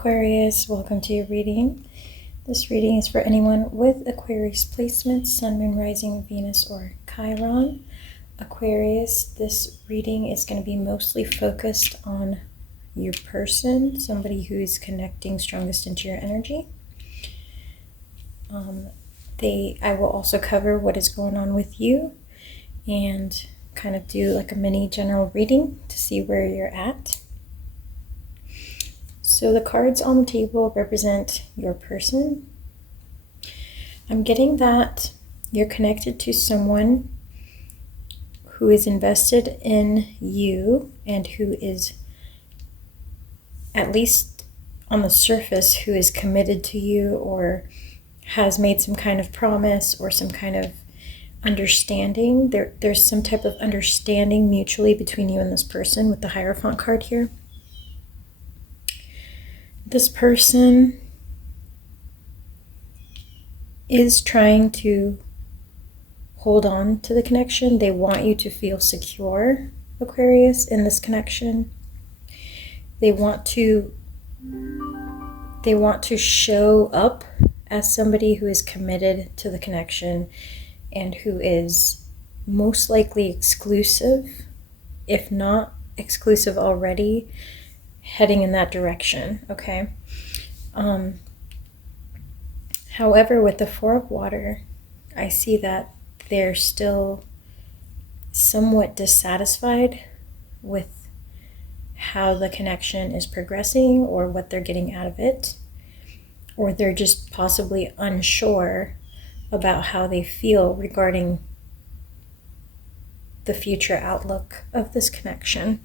Aquarius, welcome to your reading. This reading is for anyone with Aquarius placements, Sun, Moon, Rising, Venus, or Chiron. Aquarius, this reading is going to be mostly focused on your person, somebody who's connecting strongest into your energy. I will also cover what is going on with you and kind of do like a mini general reading to see where you're at. So the cards on the table represent your person. I'm getting that you're connected to someone who is invested in you and who is, at least on the surface, who is committed to you or has made some kind of promise or some kind of understanding. There's some type of understanding mutually between you and this person with the Hierophant card here. This person is trying to hold on to the connection. They want you to feel secure, Aquarius, in this connection. They want to show up as somebody who is committed to the connection and who is most likely exclusive, if not exclusive already, heading in that direction, okay? However, with the Four of Water, I see that they're still somewhat dissatisfied with how the connection is progressing or what they're getting out of it, or they're just possibly unsure about how they feel regarding the future outlook of this connection.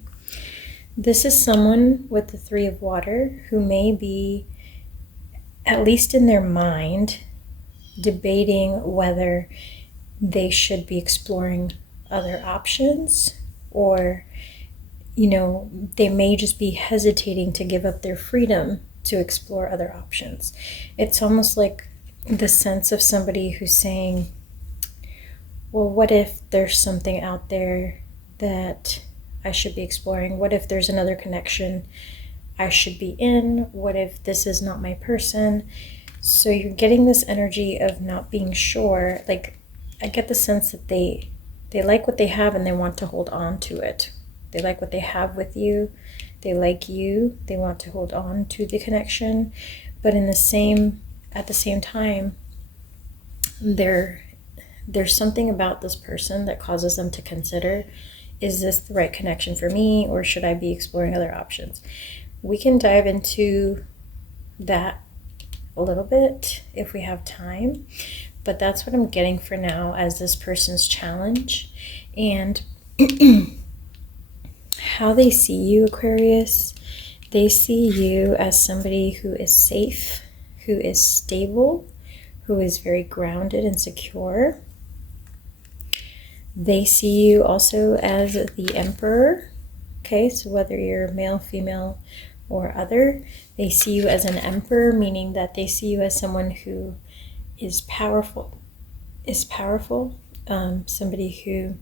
This is someone with the Three of Water who may be, at least in their mind, debating whether they should be exploring other options, or, they may just be hesitating to give up their freedom to explore other options. It's almost like the sense of somebody who's saying, well, what if there's something out there that I should be exploring? What if there's another connection I should be in? What if this is not my person? So you're getting this energy of not being sure. Like, I get the sense that they like what they have and they want to hold on to it. They like what they have with you. They like you. They want to hold on to the connection. But at the same time, there's something about this person that causes them to consider, is this the right connection for me, or should I be exploring other options? We can dive into that a little bit if we have time, but that's what I'm getting for now as this person's challenge. And how they see you, Aquarius, they see you as somebody who is safe, who is stable, who is very grounded and secure. They see you also as the Emperor, okay? So whether you're male, female, or other, they see you as an Emperor, meaning that they see you as someone who is powerful, somebody who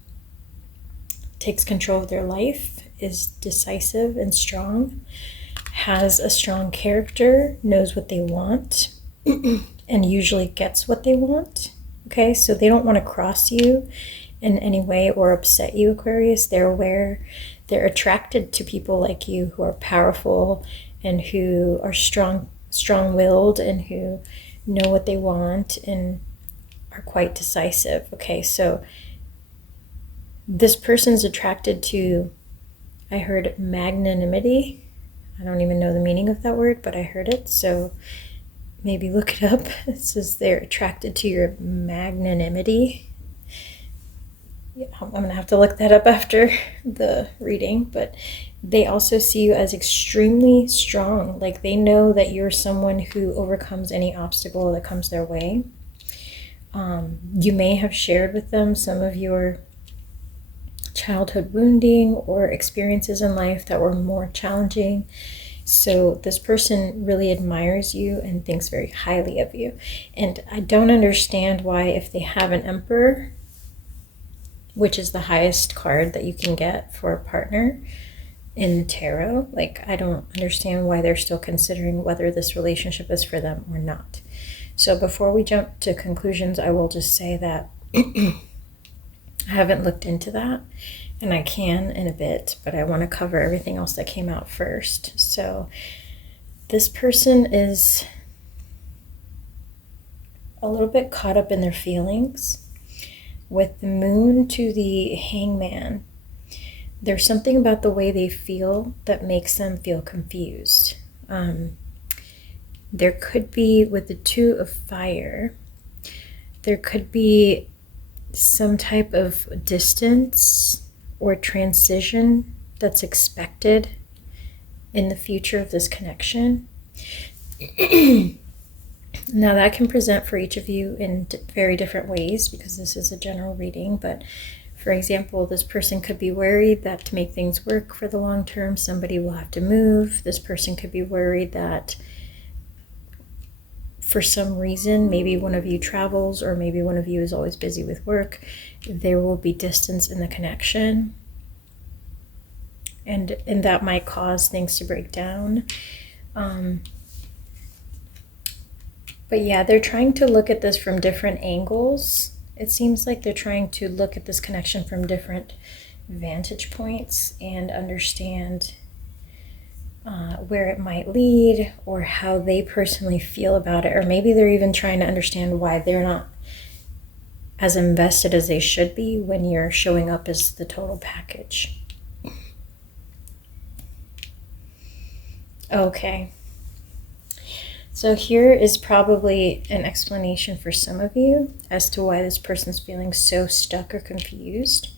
takes control of their life, is decisive and strong, has a strong character, knows what they want, and usually gets what they want, okay? So they don't want to cross you in any way or upset you, Aquarius. They're aware, they're attracted to people like you who are powerful and who are strong-willed and who know what they want and are quite decisive, okay? So this person's attracted to, I heard magnanimity. I don't even know the meaning of that word, but I heard it, so maybe look it up. It says they're attracted to your magnanimity. Yeah, I'm going to have to look that up after the reading, but they also see you as extremely strong. Like, they know that you're someone who overcomes any obstacle that comes their way. You may have shared with them some of your childhood wounding or experiences in life that were more challenging. So this person really admires you and thinks very highly of you. And I don't understand why, if they have an Emperor, which is the highest card that you can get for a partner, in the tarot. Like, I don't understand why they're still considering whether this relationship is for them or not. So before we jump to conclusions, I will just say that I haven't looked into that, and I can in a bit, but I want to cover everything else that came out first. So this person is a little bit caught up in their feelings. With the moon to the hangman, there's something about the way they feel that makes them feel confused. There could be, with the two of fire, there could be some type of distance or transition that's expected in the future of this connection. Now, that can present for each of you in very different ways, because this is a general reading. But for example, this person could be worried that to make things work for the long term, somebody will have to move. This person could be worried that for some reason, maybe one of you travels, or maybe one of you is always busy with work, there will be distance in the connection. And that might cause things to break down. But yeah, they're trying to look at this from different angles. It seems like they're trying to look at this connection from different vantage points and understand where it might lead, or how they personally feel about it. Or maybe they're even trying to understand why they're not as invested as they should be when you're showing up as the total package. Okay. So here is probably an explanation for some of you as to why this person's feeling so stuck or confused.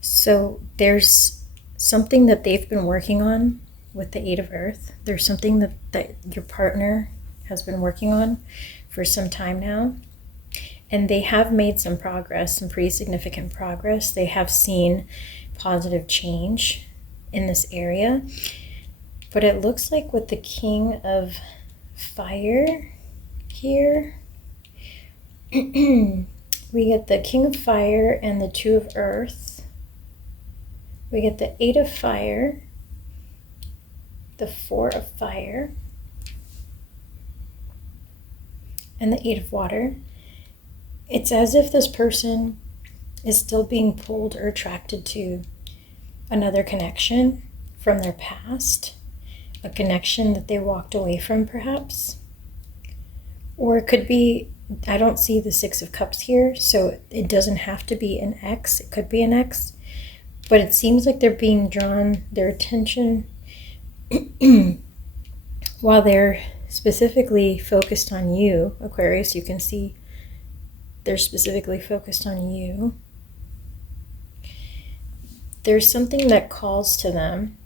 So there's something that they've been working on with the Eight of Earth. There's something that your partner has been working on for some time now. And they have made some progress, some pretty significant progress. They have seen positive change in this area. But it looks like with the King of Fire here, we get the King of Fire and the Two of Earth. We get the Eight of Fire, the Four of Fire, and the Eight of Water. It's as if this person is still being pulled or attracted to another connection from their past. A connection that they walked away from, perhaps. Or it could be, I don't see the Six of Cups here, so it doesn't have to be an ex. It could be an ex. But it seems like they're being drawn, their attention, while they're specifically focused on you, Aquarius. You can see they're specifically focused on you. There's something that calls to them.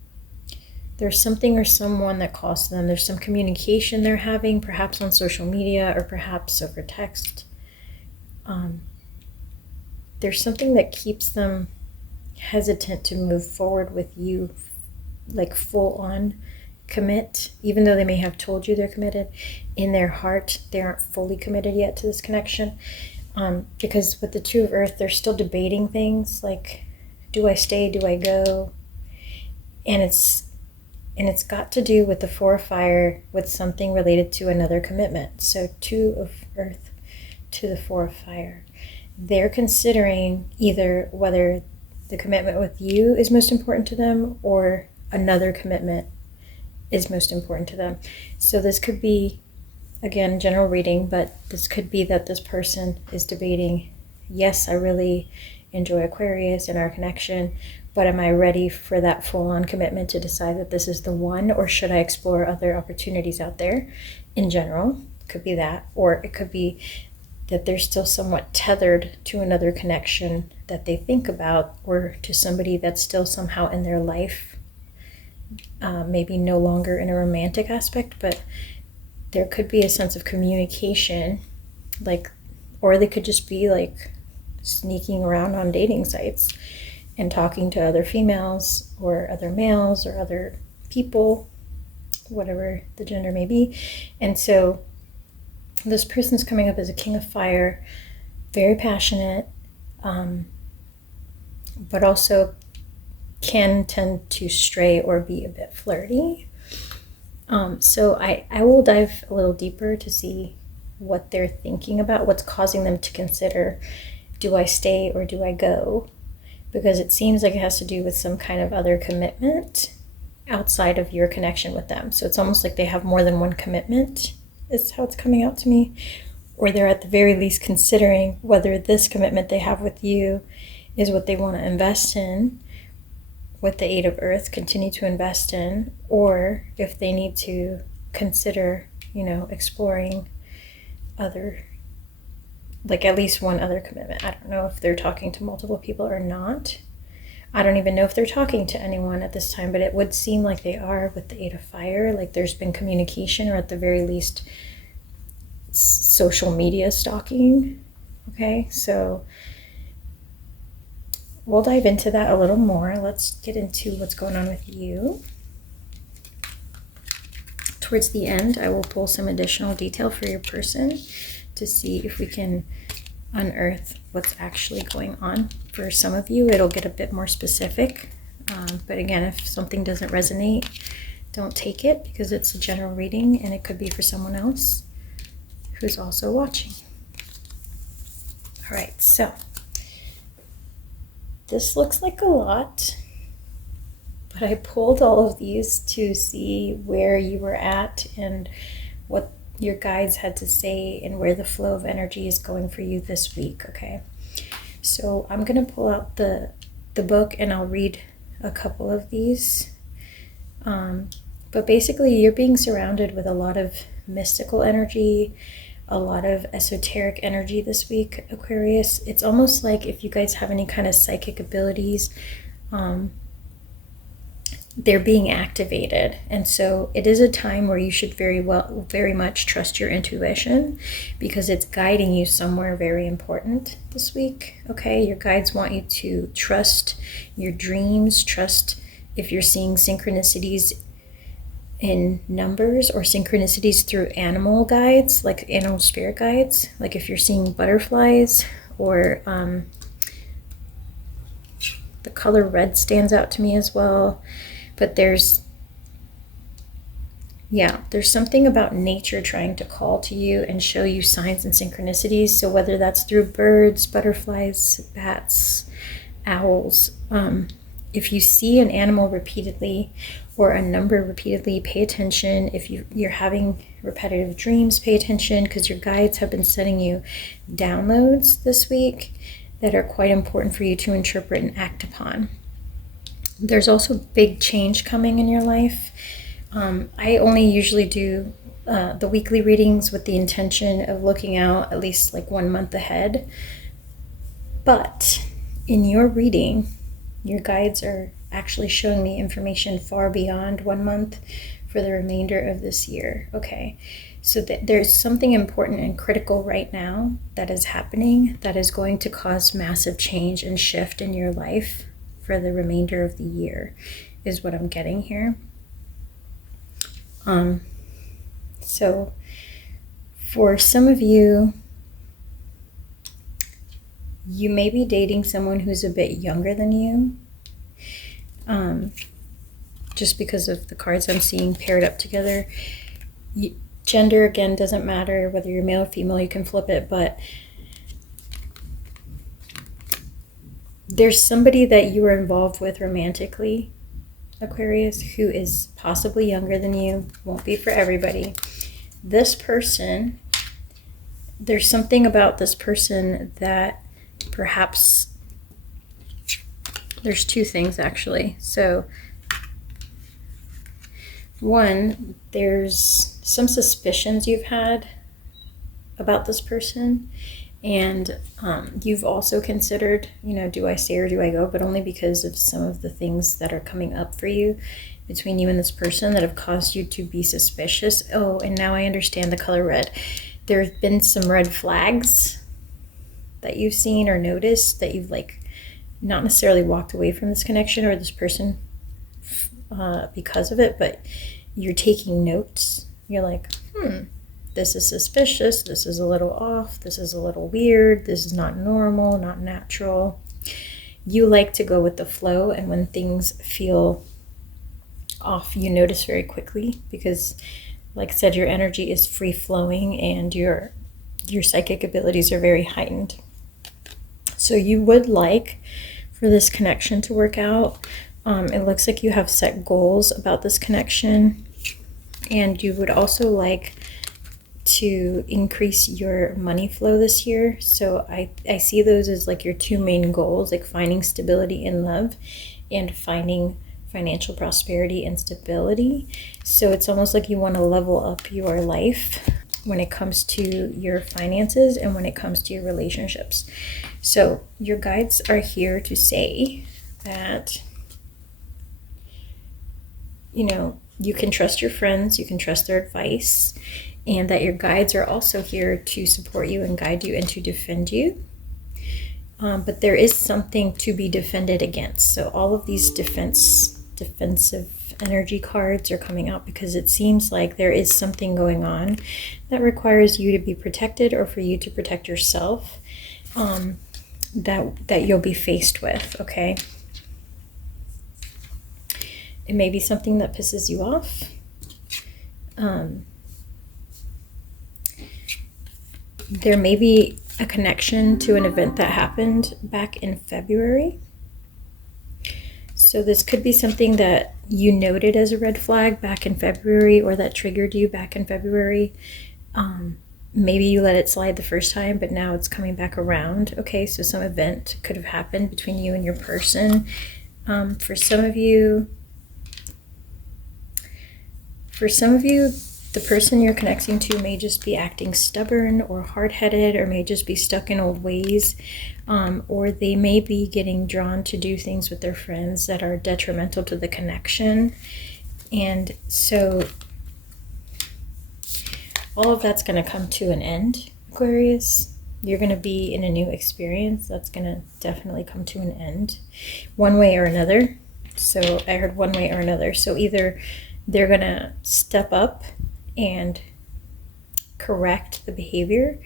There's something or someone that calls to them. There's some communication they're having, perhaps on social media or perhaps over text. There's something that keeps them hesitant to move forward with you, like full on commit. Even though they may have told you they're committed, in their heart, they aren't fully committed yet to this connection. Because with the Two of Earth, they're still debating things like, do I stay, do I go? And it's got to do with the Four of Fire, with something related to another commitment. So Two of Earth to the Four of Fire. They're considering either whether the commitment with you is most important to them or another commitment is most important to them. So this could be, again, general reading, but this could be that this person is debating, yes, I really enjoy Aquarius and our connection, but am I ready for that full-on commitment to decide that this is the one, or should I explore other opportunities out there in general? Could be that, or it could be that they're still somewhat tethered to another connection that they think about, or to somebody that's still somehow in their life, maybe no longer in a romantic aspect, but there could be a sense of communication, like, or they could just be like sneaking around on dating sites and talking to other females or other males or other people, whatever the gender may be. And so this person's coming up as a King of Fire, very passionate, but also can tend to stray or be a bit flirty. So I will dive a little deeper to see what they're thinking about, what's causing them to consider, do I stay or do I go? Because it seems like it has to do with some kind of other commitment outside of your connection with them. So it's almost like they have more than one commitment, is how it's coming out to me. Or they're at the very least considering whether this commitment they have with you is what they want to invest in with the Eight of Earth, continue to invest in, or if they need to consider, exploring other, like at least one other commitment. I don't know if they're talking to multiple people or not. I don't even know if they're talking to anyone at this time, but it would seem like they are with the Eight of Fire. Like there's been communication, or at the very least social media stalking. Okay, so we'll dive into that a little more. Let's get into what's going on with you. Towards the end, I will pull some additional detail for your person to see if we can unearth what's actually going on. For some of you, it'll get a bit more specific. But again, if something doesn't resonate, don't take it, because it's a general reading and it could be for someone else who's also watching. All right, so this looks like a lot, but I pulled all of these to see where you were at and what your guides had to say and where the flow of energy is going for you this week, okay? So I'm going to pull out the book and I'll read a couple of these. But basically, you're being surrounded with a lot of mystical energy, a lot of esoteric energy this week, Aquarius. It's almost like if you guys have any kind of psychic abilities, they're being activated. And so it is a time where you should very much trust your intuition, because it's guiding you somewhere very important this week. Okay, your guides want you to trust your dreams, trust if you're seeing synchronicities in numbers or synchronicities through animal guides, like animal spirit guides, like if you're seeing butterflies, or the color red stands out to me as well. But there's something about nature trying to call to you and show you signs and synchronicities. So whether that's through birds, butterflies, bats, owls, if you see an animal repeatedly or a number repeatedly, pay attention. If you're having repetitive dreams, pay attention, because your guides have been sending you downloads this week that are quite important for you to interpret and act upon. There's also big change coming in your life. I only usually do the weekly readings with the intention of looking out at least like 1 month ahead. But in your reading, your guides are actually showing me information far beyond 1 month for the remainder of this year. Okay, so there's something important and critical right now that is happening that is going to cause massive change and shift in your life for the remainder of the year, is what I'm getting here. So for some of you, you may be dating someone who's a bit younger than you. Just because of the cards I'm seeing paired up together. Gender, again, doesn't matter whether you're male or female, you can flip it, but there's somebody that you are involved with romantically, Aquarius, who is possibly younger than you. Won't be for everybody. This person, there's something about this person that perhaps, there's two things actually. So one, there's some suspicions you've had about this person, and you've also considered, do I stay or do I go? But only because of some of the things that are coming up for you between you and this person that have caused you to be suspicious. Oh, and now I understand the color red. There have been some red flags that you've seen or noticed that you've not necessarily walked away from this connection or this person because of it, but you're taking notes. You're like, this is suspicious, this is a little off, this is a little weird, this is not normal, not natural. you like to go with the flow, and when things feel off, you notice very quickly because, like I said, your energy is free flowing and your psychic abilities are very heightened. So you would like for this connection to work out. It looks like you have set goals about this connection, and you would also like to increase your money flow this year. So I see those as like your two main goals, like finding stability in love and finding financial prosperity and stability. So it's almost like you want to level up your life when it comes to your finances and when it comes to your relationships. So your guides are here to say that, you know, you can trust your friends, you can trust their advice, and that your guides are also here to support you and guide you and to defend you. But there is something to be defended against. So all of these defensive energy cards are coming out because it seems like there is something going on that requires you to be protected or for you to protect yourself, that you'll be faced with, okay? It may be something that pisses you off. There may be a connection to an event that happened back in February. So this could be something that you noted as a red flag back in February, or that triggered you back in February. Maybe you let it slide the first time, but now it's coming back around. Okay, so some event could have happened between you and your person. For some of you, the person you're connecting to may just be acting stubborn or hard-headed, or may just be stuck in old ways, or they may be getting drawn to do things with their friends that are detrimental to the connection. And so all of that's going to come to an end, Aquarius. You're going to be in a new experience that's going to definitely come to an end one way or another. So I heard one way or another. So either they're going to step up and correct the behavior,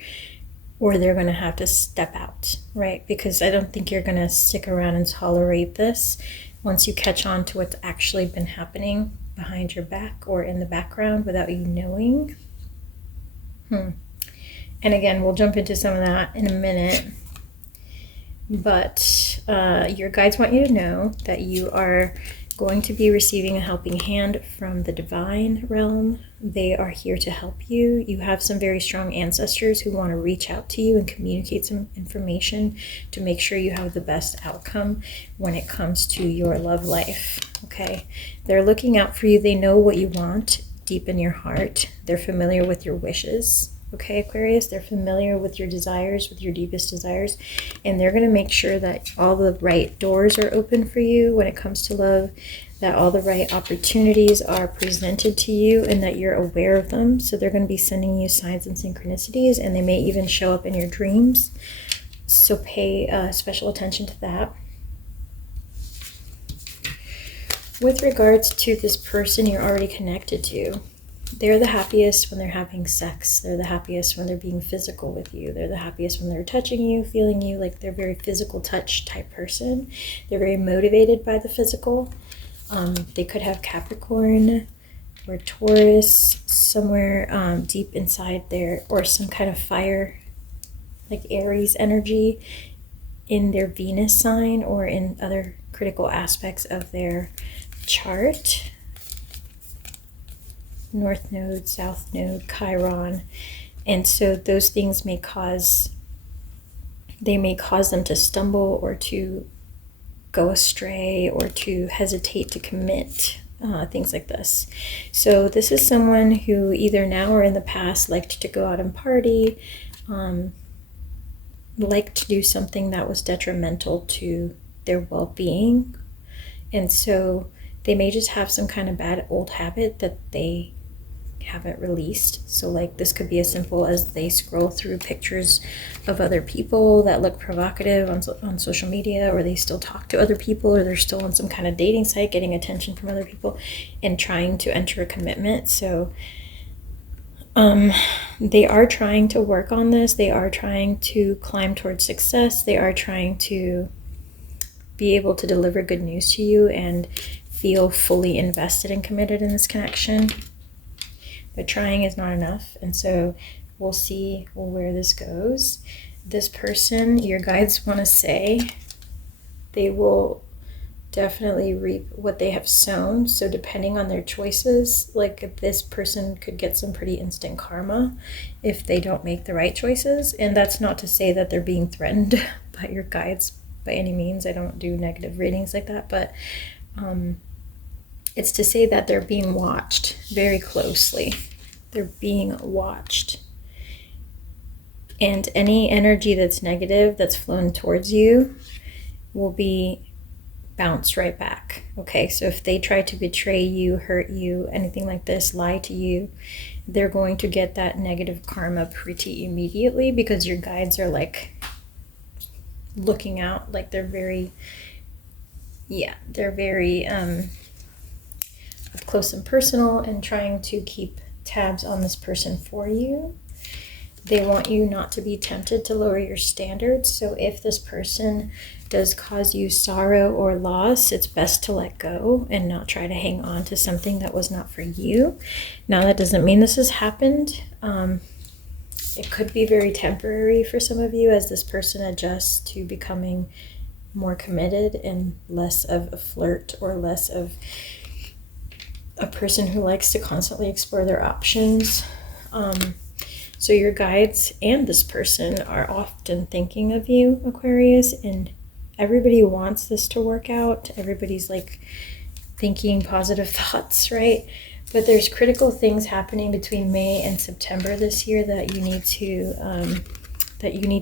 or they're going to have to step out, right? Because I don't think you're going to stick around and tolerate this once you catch on to what's actually been happening behind your back or in the background without you knowing. And again, we'll jump into some of that in a minute. But your guides want you to know that you are going to be receiving a helping hand from the divine realm. They are here to help you. You have some very strong ancestors who want to reach out to you and communicate some information to make sure you have the best outcome when it comes to your love life, okay? They're looking out for you. They know what you want deep in your heart. They're familiar with your wishes. Okay, Aquarius, they're familiar with your desires, with your deepest desires, and they're going to make sure that all the right doors are open for you when it comes to love, that all the right opportunities are presented to you, and that you're aware of them. So they're going to be sending you signs and synchronicities, and they may even show up in your dreams. So pay special attention to that. With regards to this person you're already connected to, they're the happiest when they're having sex. They're the happiest when they're being physical with you. They're the happiest when they're touching you, feeling you. Like, they're a very physical touch type person. They're very motivated by the physical. They could have Capricorn or Taurus somewhere deep inside there, or some kind of fire, like Aries energy in their Venus sign or in other critical aspects of their chart. North Node, South Node, Chiron. And so those things may cause them to stumble or to go astray or to hesitate to commit, things like this. So this is someone who either now or in the past liked to go out and party, liked to do something that was detrimental to their well-being. And so they may just have some kind of bad old habit that they haven't released. So like, this could be as simple as they scroll through pictures of other people that look provocative on social media, or they still talk to other people, or they're still on some kind of dating site getting attention from other people and trying to enter a commitment. So they are trying to work on this. They are trying to climb towards success. They are trying to be able to deliver good news to you and feel fully invested and committed in this connection. But trying is not enough. And so we'll see where this goes. This person, your guides want to say, they will definitely reap what they have sown. So depending on their choices, like this person could get some pretty instant karma if they don't make the right choices. And that's not to say that they're being threatened by your guides by any means. I don't do negative readings like that, but it's to say that they're being watched very closely. They're being watched. And any energy that's negative that's flown towards you will be bounced right back. Okay, so if they try to betray you, hurt you, anything like this, lie to you, they're going to get that negative karma pretty immediately, because your guides are like looking out, like they're very up close and personal and trying to keep tabs on this person for you. They want you not to be tempted to lower your standards. So if this person does cause you sorrow or loss, it's best to let go and not try to hang on to something that was not for you. Now, that doesn't mean this has happened. It could be very temporary for some of you as this person adjusts to becoming more committed and less of a flirt or less of a person who likes to constantly explore their options. So your guides and this person are often thinking of you, Aquarius, and everybody wants this to work out. Everybody's like thinking positive thoughts, right? But there's critical things happening between May and September this year that you need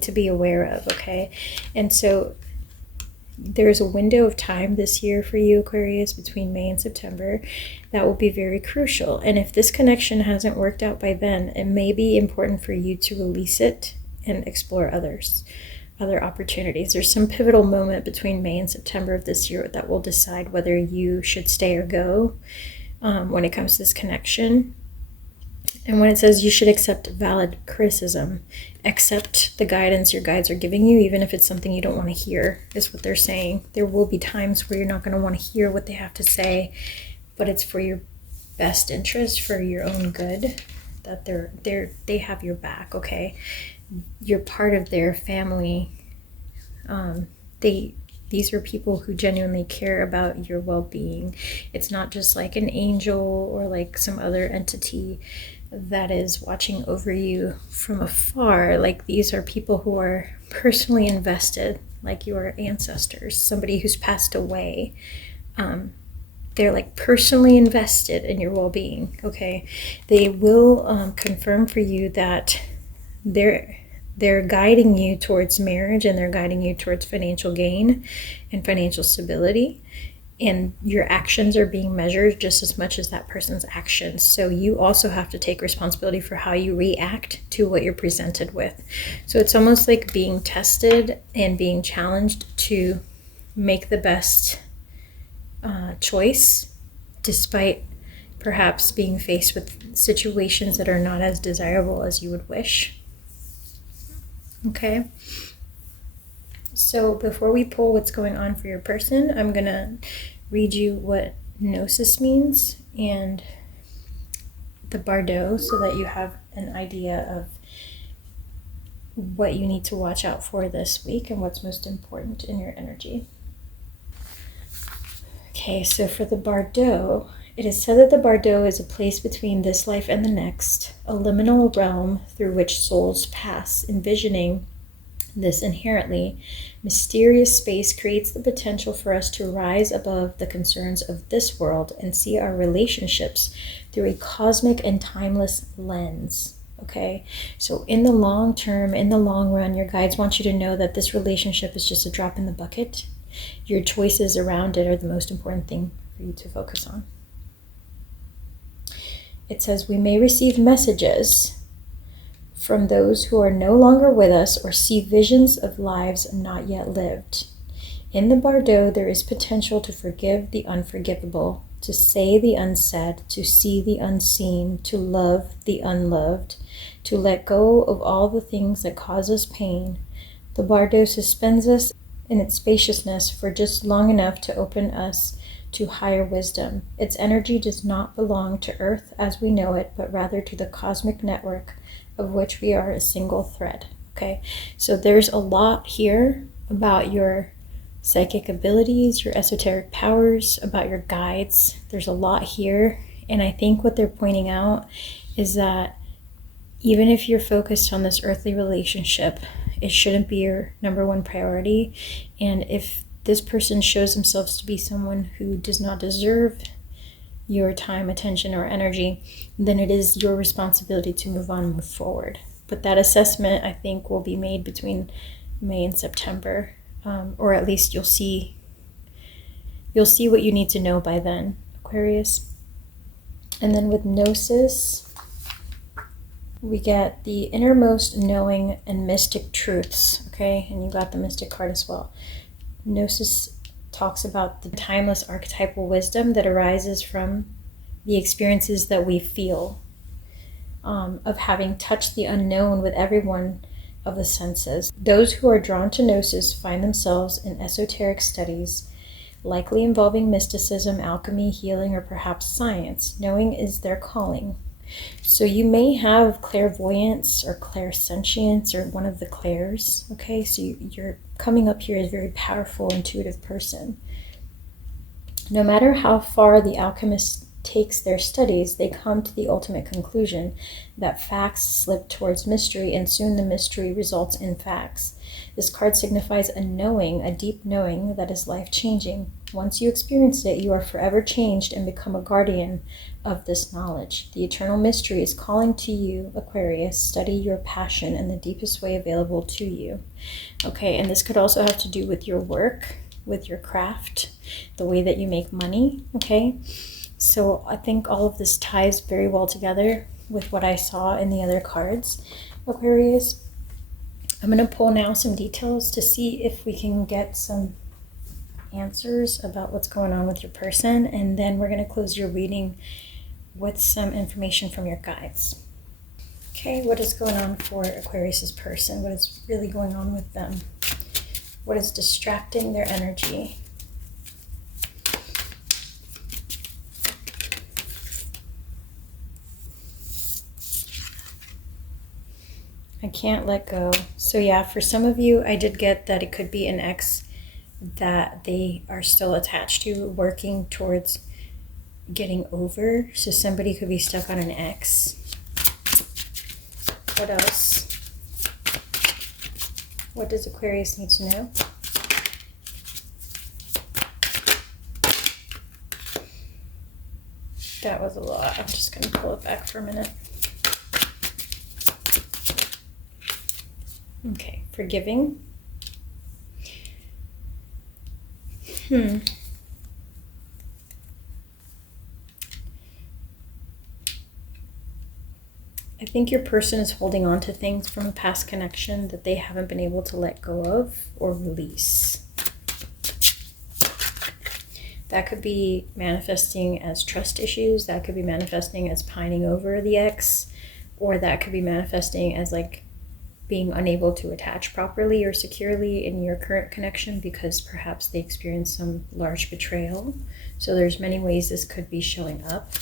to be aware of, okay? And so there's a window of time this year for you, Aquarius, between May and September that will be very crucial. And if this connection hasn't worked out by then, it may be important for you to release it and explore other opportunities. There's some pivotal moment between May and September of this year that will decide whether you should stay or go when it comes to this connection. And when it says you should accept valid criticism, accept the guidance your guides are giving you, even if it's something you don't want to hear, is what they're saying. There will be times where you're not going to want to hear what they have to say, but it's for your best interest, for your own good, that they have your back, okay? You're part of their family. These are people who genuinely care about your well-being. It's not just like an angel or like some other entity that is watching over you from afar. Like, these are people who are personally invested, like your ancestors, somebody who's passed away. They're like personally invested in your well-being, okay? They will confirm for you that they're guiding you towards marriage, and they're guiding you towards financial gain and financial stability. And your actions are being measured just as much as that person's actions. So you also have to take responsibility for how you react to what you're presented with. So it's almost like being tested and being challenged to make the best choice, despite perhaps being faced with situations that are not as desirable as you would wish. Okay? So before we pull what's going on for your person, I'm going to read you what Gnosis means and the Bardo, so that you have an idea of what you need to watch out for this week and what's most important in your energy. Okay, so for the Bardo, it is said that the Bardo is a place between this life and the next, a liminal realm through which souls pass. Envisioning this inherently mysterious space creates the potential for us to rise above the concerns of this world and see our relationships through a cosmic and timeless lens. Okay, so in the long term, in the long run, your guides want you to know that this relationship is just a drop in the bucket. Your choices around it are the most important thing for you to focus on. It says, we may receive messages from those who are no longer with us or see visions of lives not yet lived. In the Bardo, there is potential to forgive the unforgivable, to say the unsaid, to see the unseen, to love the unloved, to let go of all the things that cause us pain. The Bardo suspends us in its spaciousness for just long enough to open us to higher wisdom. Its energy does not belong to Earth as we know it, but rather to the cosmic network of which we are a single thread. Okay, so there's a lot here about your psychic abilities, your esoteric powers, about your guides. There's a lot here. And I think what they're pointing out is that even if you're focused on this earthly relationship, it shouldn't be your number one priority. And if this person shows themselves to be someone who does not deserve your time, attention, or energy, then it is your responsibility to move on and move forward. But that assessment, I think, will be made between May and September, or at least you'll see what you need to know by then, Aquarius. And then with Gnosis, we get the innermost knowing and mystic truths, okay? And you got the mystic card as well. Gnosis talks about the timeless archetypal wisdom that arises from the experiences that we feel, of having touched the unknown with every one of the senses. Those who are drawn to Gnosis find themselves in esoteric studies, likely involving mysticism, alchemy, healing, or perhaps science. Knowing is their calling. So you may have clairvoyance or clairsentience or one of the clairs, okay? So you're coming up here as a very powerful, intuitive person. No matter how far the alchemist takes their studies, they come to the ultimate conclusion that facts slip towards mystery, and soon the mystery results in facts. This card signifies a knowing, a deep knowing that is life-changing. Once you experience it, you are forever changed and become a guardian of this knowledge. The eternal mystery is calling to you, Aquarius. Study your passion in the deepest way available to you. Okay, and this could also have to do with your work, with your craft, the way that you make money, okay? So I think all of this ties very well together with what I saw in the other cards, Aquarius. I'm going to pull now some details to see if we can get some answers about what's going on with your person, and then we're going to close your reading with some information from your guides. Okay, what is going on for Aquarius's person? What is really going on with them? What is distracting their energy? I can't let go. So yeah, for some of you, I did get that it could be an ex that they are still attached to, working towards getting over. So somebody could be stuck on an ex. What else? What does Aquarius need to know? That was a lot. I'm just going to pull it back for a minute. Okay, forgiving. I think your person is holding on to things from a past connection that they haven't been able to let go of or release. That could be manifesting as trust issues. That could be manifesting as pining over the ex, or that could be manifesting as like being unable to attach properly or securely in your current connection because perhaps they experienced some large betrayal. So there's many ways this could be showing up.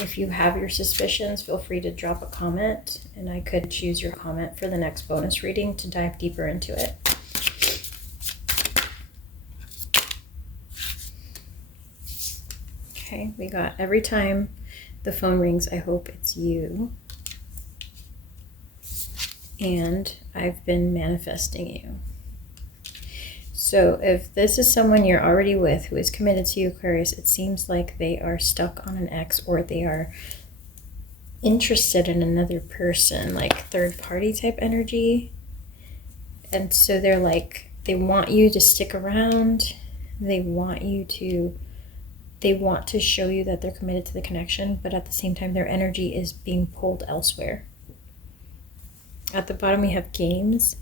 If you have your suspicions, feel free to drop a comment, and I could choose your comment for the next bonus reading to dive deeper into it. Okay, we got every time the phone rings, I hope it's you. And I've been manifesting you. So if this is someone you're already with who is committed to you, Aquarius, it seems like they are stuck on an ex, or they are interested in another person, like third party type energy. And so they're like, they want you to stick around. They want to show you that they're committed to the connection, but at the same time, their energy is being pulled elsewhere. At the bottom, we have games.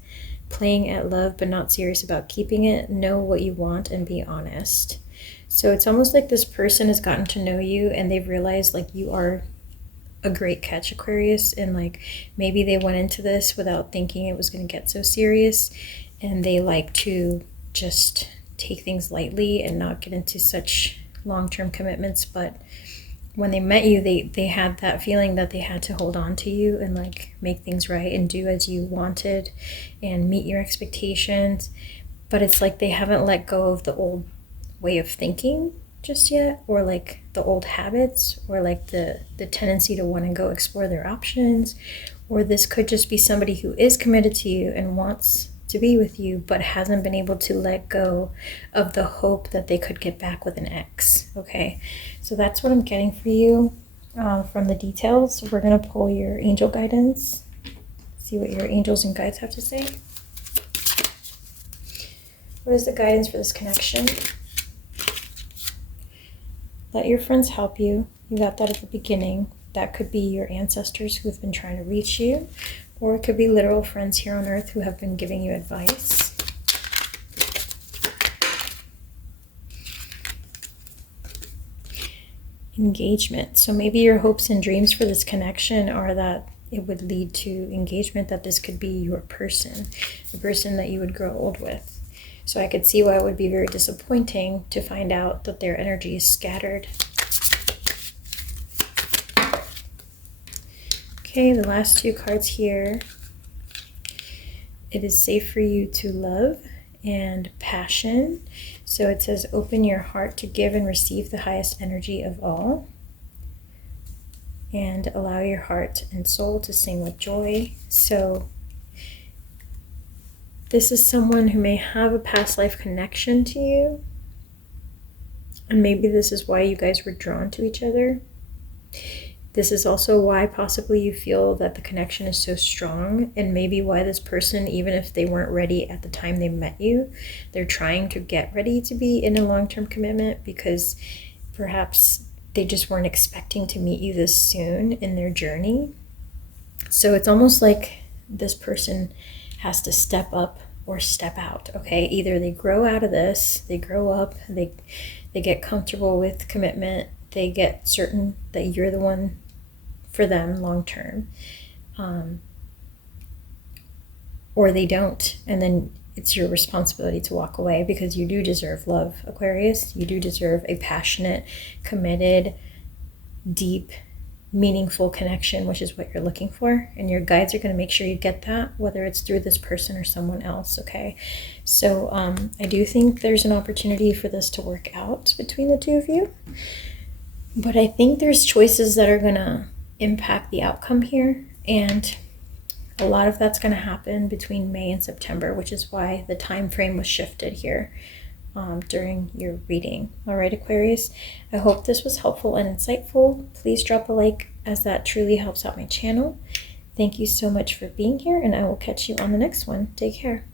Playing at love, but not serious about keeping it. Know what you want and be honest. So it's almost like this person has gotten to know you and they've realized like you are a great catch, Aquarius, and like maybe they went into this without thinking it was going to get so serious, and they like to just take things lightly and not get into such long-term commitments. But when they met you, they had that feeling that they had to hold on to you and like make things right and do as you wanted and meet your expectations. But it's like they haven't let go of the old way of thinking just yet, or like the old habits, or like the tendency to want to go explore their options. Or this could just be somebody who is committed to you and wants to be with you, but hasn't been able to let go of the hope that they could get back with an ex. Okay, so that's what I'm getting for you from the details. We're going to pull your angel guidance, see what your angels and guides have to say. What is the guidance for this connection? Let your friends help you. You got that at the beginning. That could be your ancestors who have been trying to reach you, or it could be literal friends here on earth who have been giving you advice. Engagement. So maybe your hopes and dreams for this connection are that it would lead to engagement, that this could be your person, the person that you would grow old with. So I could see why it would be very disappointing to find out that their energy is scattered. Okay, the last two cards here. It is safe for you to love and passion. So it says, open your heart to give and receive the highest energy of all. And allow your heart and soul to sing with joy. So this is someone who may have a past life connection to you. And maybe this is why you guys were drawn to each other. This is also why possibly you feel that the connection is so strong, and maybe why this person, even if they weren't ready at the time they met you, they're trying to get ready to be in a long-term commitment, because perhaps they just weren't expecting to meet you this soon in their journey. So it's almost like this person has to step up or step out, okay? Either they grow out of this, they grow up, they get comfortable with commitment, they get certain that you're the one for them long term, or they don't, and then it's your responsibility to walk away, because you do deserve love, Aquarius. You do deserve a passionate, committed, deep, meaningful connection, which is what you're looking for, and your guides are going to make sure you get that, whether it's through this person or someone else. Okay, so I do think there's an opportunity for this to work out between the two of you. But I think there's choices that are going to impact the outcome here. And a lot of that's going to happen between May and September, which is why the time frame was shifted here during your reading. All right, Aquarius, I hope this was helpful and insightful. Please drop a like, as that truly helps out my channel. Thank you so much for being here, and I will catch you on the next one. Take care.